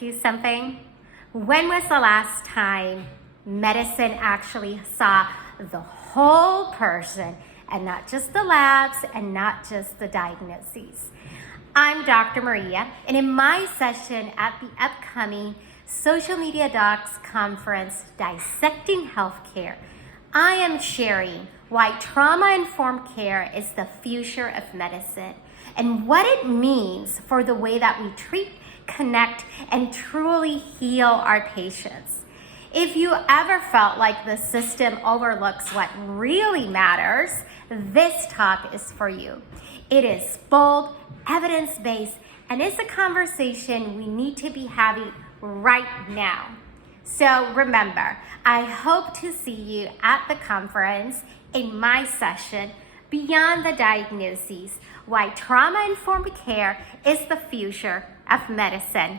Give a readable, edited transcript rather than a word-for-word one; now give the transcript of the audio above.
ask you something? When was the last time medicine actually saw the whole person and not just the labs and not just the diagnoses? I'm Dr. Maria, and in my session at the upcoming Social Media Docs Conference, Dissecting Healthcare, I am sharing why trauma-informed care is the future of medicine and what it means for the way that we treat, connect, and truly heal our patients. If you ever felt like the system overlooks what really matters, this talk is for you. It is bold, evidence-based, and it's a conversation we need to be having right now. So remember, I hope to see you at the conference in my session, Beyond the Diagnoses, Why Trauma-Informed Care is the Future of Medicine.